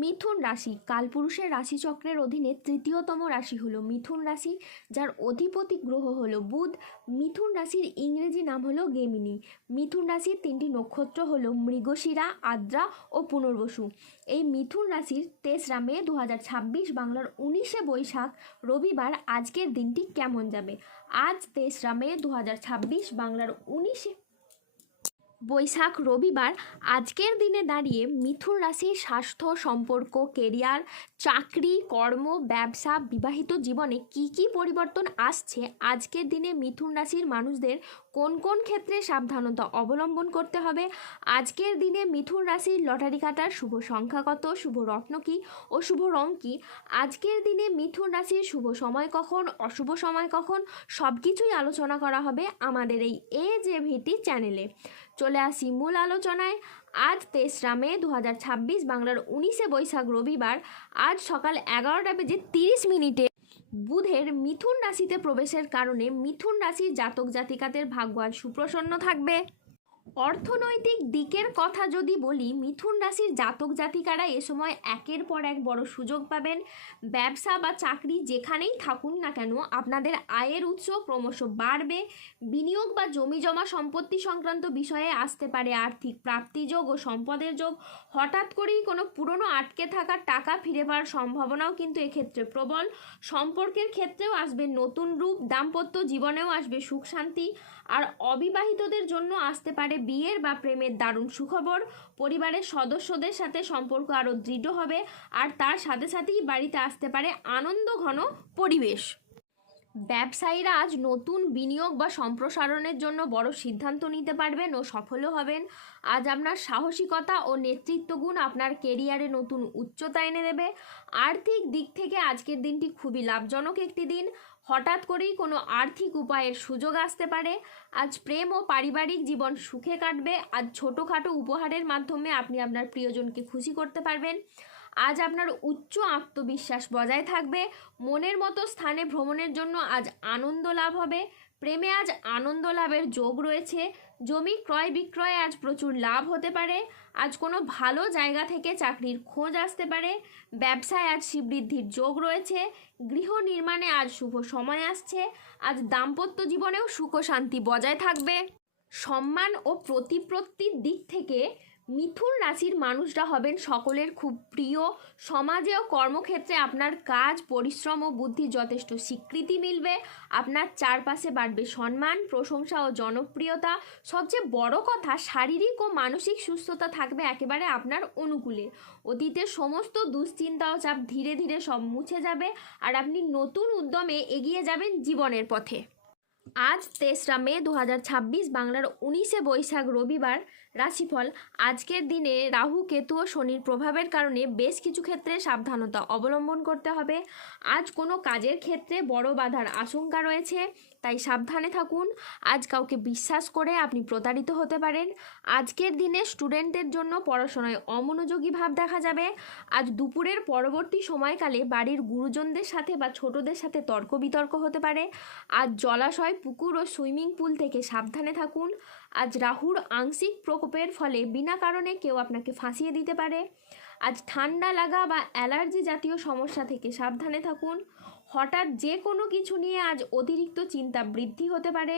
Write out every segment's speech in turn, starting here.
মিথুন রাশি কালপুরুষের রাশিচক্রের অধীনে তৃতীয়তম রাশি হলো মিথুন রাশি, যার অধিপতি গ্রহ হলো বুধ। মিথুন রাশির ইংরেজি নাম হলো গেমিনি। মিথুন রাশির তিনটি নক্ষত্র হলো মৃগশিরা, আদ্রা ও পুনর্বসু। এই মিথুন রাশির 3রা মে 2026 বাংলার 19শে বৈশাখ রবিবার আজকের দিনটি কেমন যাবে। আজ 3রা মে 2026 বাংলার 19শে বৈশাখ রবিবার আজকের দিনে দাঁড়িয়ে মিথুন রাশির স্বাস্থ্য, সম্পর্ক, কেরিয়ার, চাকরি, কর্ম, ব্যবসা, বিবাহিত জীবনে কি কি পরিবর্তন আসছে, আজকের দিনে মিথুন রাশির মানুষদের কোন কোন ক্ষেত্রে সাবধানতা অবলম্বন করতে হবে, আজকের দিনে মিথুন রাশির লটারি কাটার শুভ সংখ্যা কত, শুভ রত্ন কী ও শুভ রং কী, আজকের দিনে মিথুন রাশির শুভ সময় কখন, অশুভ সময় কখন, সব কিছুই আলোচনা করা হবে আমাদের এই AJVT চ্যানেলে। চলে আসি মূল আলোচনায়। আজ 3রা মে 2026 বাংলার 19শে বৈশাখ রবিবার আজ সকাল 11:30 বুধের মিথুন রাশিতে প্রবেশের কারণে মিথুন রাশির জাতক জাতিকাদের ভাগ্য আজ সুপ্রসন্ন থাকবে। অর্থনৈতিক দিকের কথা যদি বলি, মিথুন রাশির জাতক জাতিকারা এ সময় একের পর এক বড় সুযোগ পাবেন। ব্যবসা বা চাকরি যেখানেই থাকুন না কেন আপনাদের আয়ের উৎস ক্রমশ বাড়বে। বিনিয়োগ বা জমি জমা সম্পত্তি সংক্রান্ত বিষয়ে আসতে পারে আর্থিক প্রাপ্তিযোগ ও সম্পদের যোগ। হঠাৎ করেই কোনো পুরনো আটকে থাকা টাকা ফিরে পাওয়ার সম্ভাবনাও কিন্তু এক্ষেত্রে প্রবল। সম্পর্কের ক্ষেত্রেও আসবে নতুন রূপ, দাম্পত্য জীবনেও আসবে সুখ শান্তি। আর অবিবাহিতদের জন্য আসতে পারে বিয়ের বা প্রেমের দারুণ সুখবর। পরিবারের সদস্যদের সাথে সম্পর্ক আরও দৃঢ় হবে, আর তার সাথে সাথেই বাড়িতে আসতে পারে আনন্দ ঘন পরিবেশ। ব্যবসায়ীরা আজ নতুন বিনিয়োগ বা সম্প্রসারণের জন্য বড় সিদ্ধান্ত নিতে পারবেন ও সফলও হবেন। আজ আপনার সাহসিকতা ও নেতৃত্ব গুণ আপনার কেরিয়ারে নতুন উচ্চতা এনে দেবে। আর্থিক দিক থেকে আজকের দিনটি খুবই লাভজনক একটি দিন। হঠাৎ করেই কোনো আর্থিক উপায়ের সুযোগ আসতে পারে। আজ প্রেম ও পারিবারিক জীবন সুখে কাটবে। আজ ছোটোখাটো উপহারের মাধ্যমে আপনি আপনার প্রিয়জনকে খুশি করতে পারবেন। আজ আপনার উচ্চ আত্মবিশ্বাস বজায় থাকবে। মনের মতো স্থানে ভ্রমণের জন্য আজ আনন্দ লাভ হবে। প্রেমে আজ আনন্দ লাভের যোগ রয়েছে। জমি ক্রয় বিক্রয়ে আজ প্রচুর লাভ হতে পারে। আজ কোনো ভালো জায়গা থেকে চাকরির খোঁজ আসতে পারে। ব্যবসায় আজ শ্রীবৃদ্ধির যোগ রয়েছে। গৃহ নির্মাণে আজ শুভ সময় আসছে। আজ দাম্পত্য জীবনেও সুখ ও শান্তি বজায় থাকবে। সম্মান ও প্রতিপত্তির দিক থেকে মিথুন রাশির মানুষরা হবেন সকলের খুব প্রিয়। সমাজে ও কর্মক্ষেত্রে আপনার কাজ, পরিশ্রম ও বুদ্ধি যথেষ্ট স্বীকৃতি মিলবে। আপনার চারপাশে বাড়বে সম্মান, প্রশংসা ও জনপ্রিয়তা। সবচেয়ে বড় কথা, শারীরিক ও মানসিক সুস্থতা থাকবে একেবারে আপনার অনুকূলে। অতীতের সমস্ত দুশ্চিন্তা ও চাপ ধীরে ধীরে সব মুছে যাবে, আর আপনি নতুন উদ্যমে এগিয়ে যাবেন জীবনের পথে। আজ 3রা মে 2026 বাংলার 19শে বৈশাখ রবিবার রাশিফল। আজকের দিনে রাহু, কেতু ও শনির প্রভাবের কারণে বেশ কিছু ক্ষেত্রে সাবধানতা অবলম্বন করতে হবে। আজ কোনো কাজের ক্ষেত্রে বড় বাধার আশঙ্কা রয়েছে, তাই সাবধানে থাকুন। আজ কাউকে বিশ্বাস করে আপনি প্রতারিত হতে পারেন। আজকের দিনে স্টুডেন্টদের জন্য পড়াশোনায় অমনোযোগী ভাব দেখা যাবে। আজ দুপুরের পরবর্তী সময়কালে বাড়ির গুরুজনদের সাথে বা ছোটদের সাথে তর্ক বিতর্ক হতে পারে। আজ জলাশয়, পুকুর ও সুইমিং পুল থেকে সাবধানে থাকুন। আজ রাহুর আংশিক প্রকোপের ফলে বিনা কারণে কেউ আপনাকে ফাঁসিয়ে দিতে পারে। আজ ঠান্ডা লাগা বা অ্যালার্জি জাতীয় সমস্যা থেকে সাবধানে থাকুন। হঠাৎ যে কোনো কিছু নিয়ে আজ অতিরিক্ত চিন্তা বৃদ্ধি হতে পারে।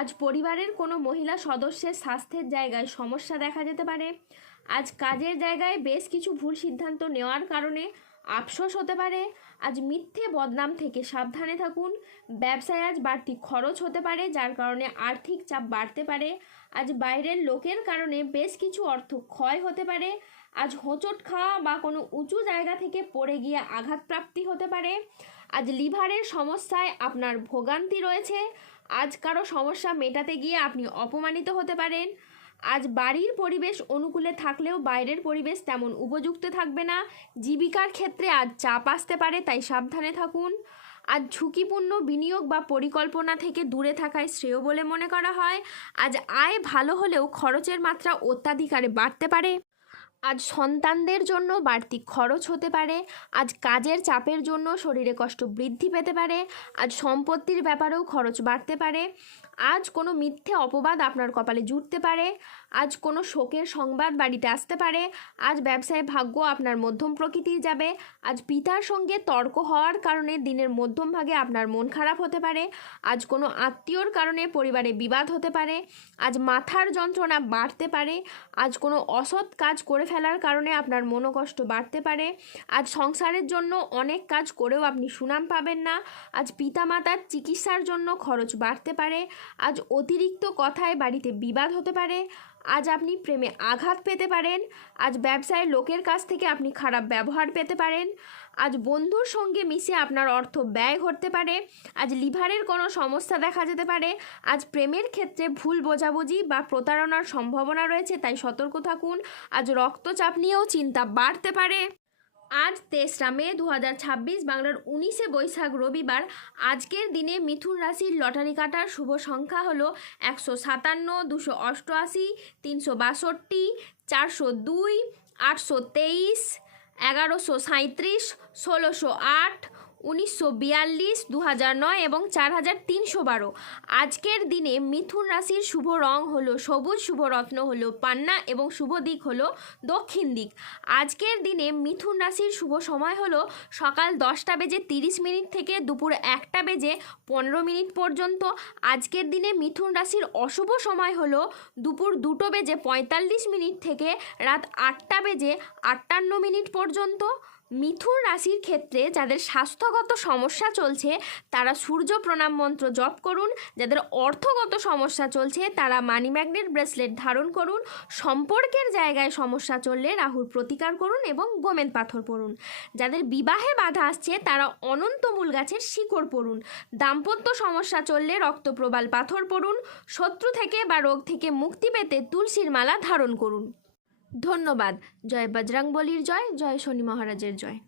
আজ পরিবারের কোনো মহিলা সদস্যের স্বাস্থ্যের জায়গায় সমস্যা দেখা যেতে পারে। আজ কাজের জায়গায় বেশ কিছু ভুল সিদ্ধান্ত নেওয়ার কারণে আফসোস হতে পারে। আজ মিথ্যে বদনাম থেকে সাবধানে থাকুন। ব্যবসায় আজ বাড়তি খরচ হতে পারে, যার কারণে আর্থিক চাপ বাড়তে পারে। আজ বাইরের লোকের কারণে বেশ কিছু অর্থ ক্ষয় হতে পারে। আজ হোঁচট খাওয়া বা কোনো উঁচু জায়গা থেকে পড়ে গিয়ে আঘাতপ্রাপ্তি হতে পারে। আজ লিভারের সমস্যায় আপনার ভোগান্তি রয়েছে। আজ কারো সমস্যা মেটাতে গিয়ে আপনি অপমানিত হতে পারেন। আজ বাড়ির পরিবেশ অনুকূলে থাকলেও বাইরের পরিবেশ তেমন উপযুক্ত থাকবে না। জীবিকার ক্ষেত্রে আজ চাপ আসতে পারে, তাই সাবধানে থাকুন। আজ ঝুঁকিপূর্ণ বিনিয়োগ বা পরিকল্পনা থেকে দূরে থাকাই শ্রেয় বলে মনে করা হয়। আজ আয় ভালো হলেও খরচের মাত্রা অত্যাধিকারে বাড়তে পারে। আজ সন্তানদের জন্য বাড়তি খরচ হতে পারে। আজ কাজের চাপের জন্য শরীরে কষ্ট বৃদ্ধি পেতে পারে। আজ সম্পত্তির ব্যাপারেও খরচ বাড়তে পারে। আজ কোনো মিথ্যে অপবাদ আপনার কপালে জুটতে পারে। আজ কোনো শোকের সংবাদ বাড়িতে আসতে পারে। আজ ব্যবসায় ভাগ্য আপনার মধ্যম প্রকৃতির যাবে। আজ পিতার সঙ্গে তর্ক হওয়ার কারণে দিনের মধ্যম ভাগে আপনার মন খারাপ হতে পারে। আজ কোনো আত্মীয়র কারণে পরিবারে বিবাদ হতে পারে। আজ মাথার যন্ত্রণা বাড়তে পারে। আজ কোনো অসৎ কাজ করে ফেলার কারণে আপনার মনোকষ্ট বাড়তে পারে। আজ সংসারের জন্য অনেক কাজ করেও আপনি সুনাম পাবেন না। আজ পিতামাতার চিকিৎসার জন্য খরচ বাড়তে পারে। আজ অতিরিক্ত কথায় বাড়িতে বিবাদ হতে পারে। আজ আপনি প্রেমে আঘাত পেতে পারেন। আজ ব্যবসায় লোকের কাছ থেকে আপনি খারাপ ব্যবহার পেতে পারেন। আজ বন্ধুর সঙ্গে মিশে আপনার অর্থ ব্যয় ঘটতে পারে। আজ লিভারের কোনো সমস্যা দেখা যেতে পারে। আজ প্রেমের ক্ষেত্রে ভুল বোঝাবুঝি বা প্রতারণার সম্ভাবনা রয়েছে, তাই সতর্ক থাকুন। আজ রক্তচাপ নিয়েও চিন্তা বাড়তে পারে। আজ 23 মে 2026 বাংলার 19 বৈশাখ রবিবার। আজকের দিনে মিথুন রাশির লটারি কাটার শুভ সংখ্যা হলো 157, 288, 362, 402, 823, 1137, 1608, 1942, 2009 এবং 4312। আজকের দিনে মিথুন রাশির শুভ রং হলো সবুজ, শুভ রত্ন হলো পান্না এবং শুভ দিক হলো দক্ষিণ দিক। আজকের দিনে মিথুন রাশির শুভ সময় হলো সকাল 10:30 থেকে দুপুর 1:15 পর্যন্ত। আজকের দিনে মিথুন রাশির অশুভ সময় হলো দুপুর 2:45 থেকে রাত 8:58 পর্যন্ত। মিথুন রাশির ক্ষেত্রে যাদের স্বাস্থ্যগত সমস্যা চলছে তারা সূর্য প্রণাম মন্ত্র জপ করুন। যাদের অর্থগত সমস্যা চলছে তারা মানি ম্যাগনেট ব্রেসলেট ধারণ করুন। সম্পর্কের জায়গায় সমস্যা চললে রাহুর প্রতিকার করুন এবং গোমেদ পাথর পড়ুন। যাদের বিবাহে বাধা আসছে তারা অনন্তমূল গাছের শিকড় পড়ুন। দাম্পত্য সমস্যা চললে রক্তপ্রবাল পাথর পড়ুন। শত্রু থেকে বা রোগ থেকে মুক্তি পেতে তুলসীর মালা ধারণ করুন। ধন্যবাদ। জয় বজরংবলীর জয়, জয় শনি মহারাজের জয়।